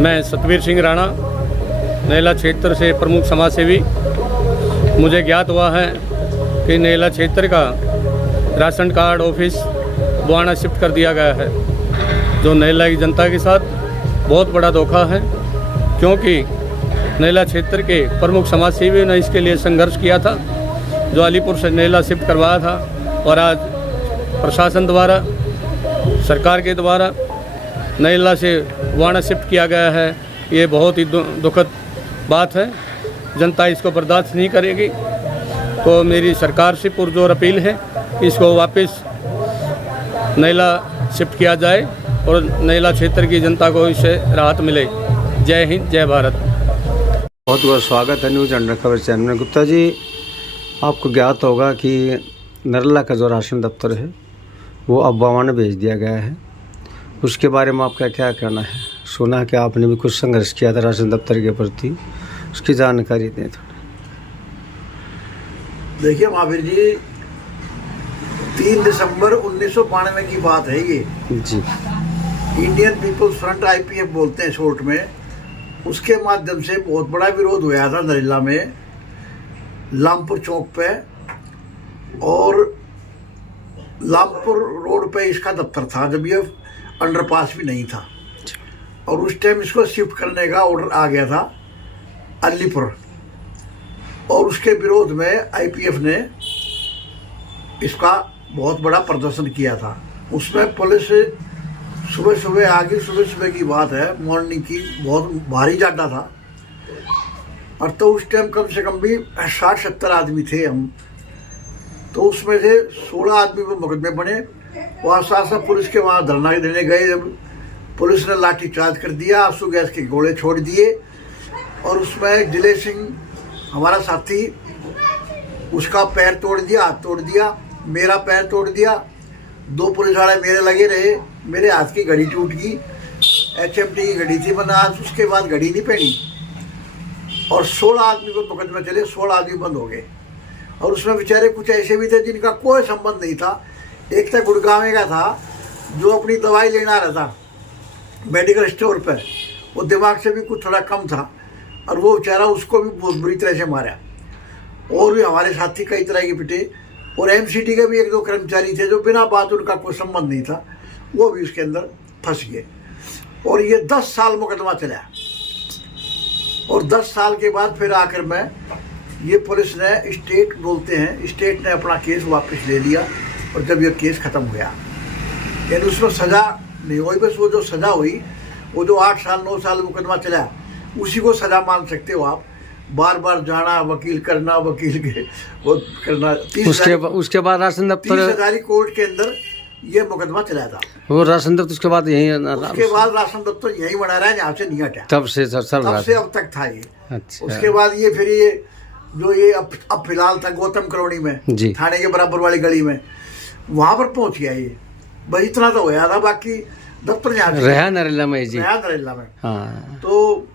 मैं सतवीर सिंह राणा, नैला क्षेत्र से प्रमुख समाज सेवी। मुझे ज्ञात हुआ है कि नैला क्षेत्र का ration card office Bhaona shift कर दिया गया है, जो नैला की जनता के साथ बहुत बड़ा धोखा है, क्योंकि नैला क्षेत्र के प्रमुख समाज सेवियों ने इसके लिए संघर्ष किया था, जो अलीपुर से नैला शिफ्ट करवाया था। और आज प्रशासन द्वारा, सरकार के द्वारा नैला से बुआना शिफ्ट किया गया है। ये बहुत ही दुखद बात है, जनता इसको बर्दाश्त नहीं करेगी। तो मेरी सरकार से पुरजोर अपील है कि इसको वापस नैला शिफ्ट किया जाए और नैला क्षेत्र की जनता को इससे राहत मिले। जय हिंद, जय भारत। बहुत बहुत स्वागत है न्यूज़ अंडर खबर चैनल में। गुप्ता जी, आपको ज्ञात होगा कि नरला का जो राशन दफ्तर है वो अब बुआना भेज दिया गया है, उसके बारे में आपका क्या कहना है? सुना है कि आपने भी कुछ संघर्ष किया था राशन दफ्तर के प्रति, उसकी जानकारी दें थोड़ा। देखिए महावीर जी, 3 दिसंबर 1992 की बात है ये जी। इंडियन पीपल्स फ्रंट IPF बोलते हैं शॉर्ट में। उसके माध्यम से बहुत बड़ा विरोध हुआ था नरेला में, लामपुर चौक पे, और लामपुर रोड पे इसका दफ्तर था जब ये अंडरपास भी नहीं था। और उस टाइम इसको शिफ्ट करने का ऑर्डर आ गया था अलीपुर, और उसके विरोध में IPF ने इसका बहुत बड़ा प्रदर्शन किया था। उसमें पुलिस सुबह सुबह आ गई। सुबह सुबह की बात है, मॉर्निंग की, बहुत भारी जाटा था। और तो उस टाइम कम से कम भी 60-70 आदमी थे हम। तो उसमें से 16 आदमी पर मुकदमे बने। वहाँ साथ पुलिस के वहाँ धरना देने गए, जब पुलिस ने लाठी चार्ज कर दिया, आंसू गैस के गोले छोड़ दिए। और उसमें जिले सिंह हमारा साथी, उसका पैर तोड़ दिया, हाथ तोड़ दिया, मेरा पैर तोड़ दिया। 2 पुलिस वाले मेरे लगे रहे, मेरे हाथ की घड़ी टूट गई। HMT की घड़ी थी, मैंने आज उसके बाद घड़ी नहीं पहनी। और 16 आदमी को मुकदमे चले, 16 आदमी बंद हो गए। और उसमें बेचारे कुछ ऐसे भी थे जिनका कोई संबंध नहीं था। एक तो गुड़गांव का था जो अपनी दवाई लेना रहा था मेडिकल स्टोर पर, वो दिमाग से भी कुछ थोड़ा कम था, और वो बेचारा, उसको भी बहुत बुरी तरह से मारा। और भी हमारे साथी कई तरह के पिटे। और MCT के भी 1-2 कर्मचारी थे जो बिना बात, उनका कोई संबंध नहीं था, वो भी उसके अंदर फंस गए। और ये 10 साल मुकदमा चला। और 10 साल के बाद फिर आकर में ये पुलिस ने, स्टेट बोलते हैं, स्टेट ने अपना केस वापस ले लिया। और जब ये केस ख़त्म हुआ, यानी उसमें सज़ा नहीं हुई, बस वो जो सज़ा हुई, वो जो 8 साल 9 साल मुकदमा चला, उसी को सज़ा मान सकते हो आप। बार बार जाना, वकील करना, वकील के वो करना। उसके बाद राशन दफ्तर 30 हज़ारी कोर्ट के अंदर ये मुकदमा चला था। वो राशन दफ्तर उसके बाद यही, उसके बाद राशन दफ्तर यही बना रहा है, यहाँ से नहीं हटा। तब से अब तक था ये। अच्छा। उसके बाद ये फिर ये जो ये अब फिलहाल था गौतम कॉलोनी में, थाने के बराबर वाली गली में, वहाँ पर पहुँच गया ये। बस इतना तो होया था, बाकी दफ्तर यहाँ रहा नरेला में जी। नरेला में। हाँ। तो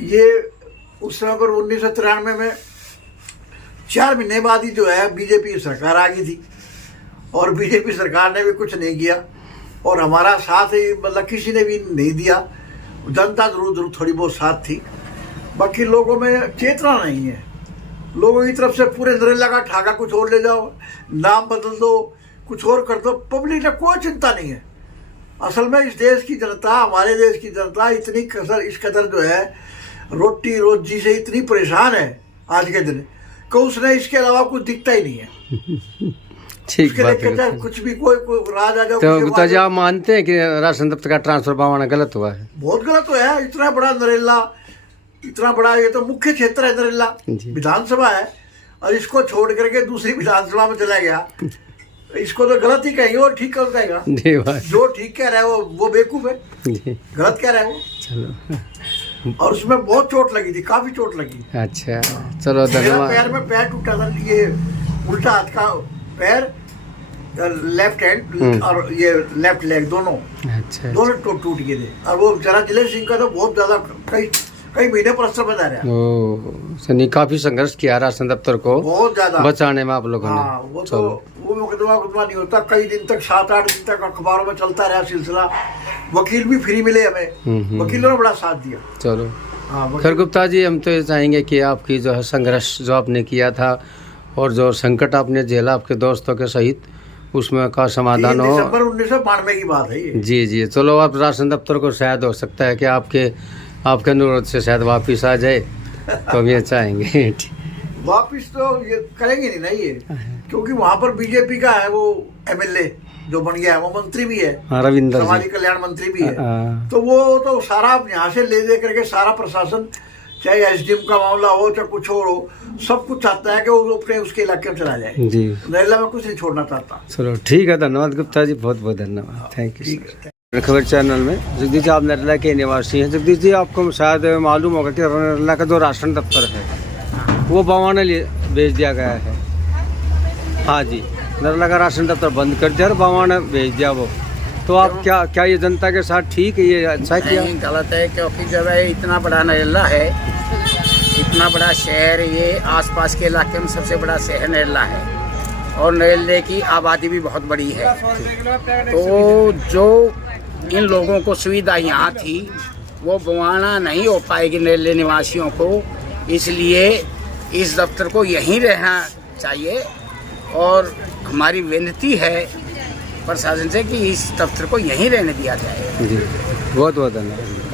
ये उस समय पर 1993 में 4 महीने बाद ही जो है BJP सरकार आ गई थी। और BJP सरकार ने भी कुछ नहीं किया, और हमारा साथ ही मतलब किसी ने भी नहीं दिया। जनता जरूर थोड़ी बहुत साथ थी, बाकी लोगों में चेतना नहीं है। लोगों की तरफ से पूरे नरेला का ठाका कुछ और ले जाओ, नाम बदल दो, कुछ और कर दो, पब्लिक ने कोई चिंता नहीं है। असल में इस देश की जनता, हमारे देश की जनता इतनी इस कदर जो है रोटी रोजी से इतनी परेशान है आज के दिन कि उसने इसके अलावा कुछ दिखता ही नहीं है। ठीक बात है। कुछ भी कोई राज आ जाओ। तो गुप्ता जी, आप मानते हैं कि राशन दफ्तर का ट्रांसफर बुआना गलत हुआ है? बहुत गलत हुआ है। इतना बड़ा नरेला, इतना बड़ा, ये तो मुख्य क्षेत्र है नरेला, विधानसभा है, और इसको छोड़ करके दूसरी विधानसभा में चला गया। इसको तो गलत ही कहेंगे, और ठीक कौन कहेगा? जो ठीक कह रहा है वो बेवकूफ है, गलत कह रहा है वो। चलो। और उसमें बहुत चोट लगी थी, काफी चोट लगी। अच्छा, चलो धन्यवाद। पैर में पैर टूटा था, ये उल्टा हाथ का पैर, लेफ्ट हैंड और ये लेफ्ट लेग दोनों। अच्छा। दोनों टूट गए थे। और वो जरा जिले सिंह का तो बहुत ज्यादा कई महीने पर असर बता रहा है। काफी संघर्ष किया राशन दफ्तर को बहुत ज्यादा बचाने में आप लोगों ने। वो तो वो मुकदमा नहीं होता, कई दिन तक 7-8 दिन तक अखबारों में चलता रहा सिलसिला। वकील भी फ्री मिले हमें, वकीलों ने बड़ा साथ दिया। चलो हाँ, खैर गुप्ता जी, हम तो ये चाहेंगे कि आपकी जो है संघर्ष जो आपने किया था और जो संकट आपने झेला आपके दोस्तों के सहित, उसमें का समाधान हो। दिसंबर 1992 की बात है ये। जी जी, चलो आप राशन दफ्तर को शायद हो सकता है कि आपके अनुरोध से शायद वापिस आ जाए, तो हम ये चाहेंगे। वापिस तो ये करेंगे नहीं ना ये, क्योंकि वहाँ पर बीजेपी का है वो एमएलए जो बन गया है, वो मंत्री भी है, रविंदर समाज जी कल्याण मंत्री भी है। तो वो तो सारा यहाँ से ले करके सारा प्रशासन, चाहे एसडीएम का मामला हो चाहे कुछ और हो, सब कुछ चाहता है कि वो अपने उसके इलाके में चला जाए जी। नरेला में कुछ नहीं छोड़ना चाहता। चलो ठीक है, धन्यवाद गुप्ता जी, बहुत बहुत धन्यवाद, थैंक यू। खबर चैनल में जगदीश जी, आप नरेला के निवासी हैं। जगदीश जी, आपको शायद मालूम होगा कि नरेला का जो राशन दफ्तर है वो बवाना भेज दिया गया है। हाँ जी, नरेला का राशन दफ्तर बंद कर दिया और बवाना भेज दिया वो। तो आप क्या ये जनता के साथ ठीक है, ये अच्छा किया? नहीं, गलत है, क्योंकि जब है इतना बड़ा नरेला है, इतना बड़ा शहर, ये आसपास के इलाके में सबसे बड़ा शहर नरेला है और नरेले की आबादी भी बहुत बड़ी है। तो जो इन लोगों को सुविधा यहाँ थी वो बवाना नहीं हो पाएगी नरेले निवासियों को, इसलिए इस दफ्तर को यहीं रहना चाहिए। और हमारी विनती है प्रशासन से कि इस दफ्तर को यहीं रहने दिया जाए। जी, बहुत बहुत धन्यवाद।